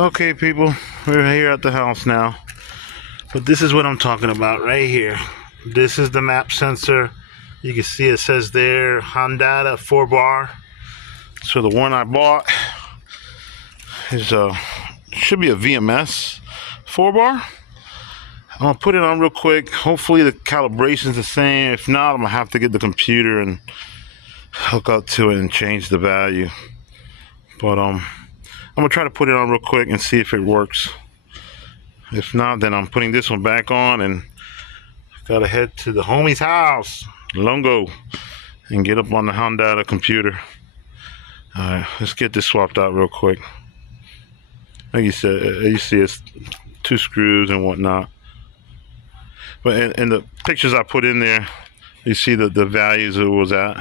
Okay, people, we're here at the house now. But this is what I'm talking about right here. This is the map sensor. You can see it says there Hondata 4-bar. So the one I bought is should be a VMS 4-bar. I'm gonna put it on real quick. Hopefully the calibration's the same. If not, I'm gonna have to get the computer and hook up to it and change the value. But I'm gonna try to put it on real quick and see if it works. If not, then I'm putting this one back on and gotta head to the homie's house, Longo, and get up on the Hondata computer. Alright, let's get this swapped out real quick. Like you said, you see it's 2 screws and whatnot. But in the pictures I put in there, you see the values it was at.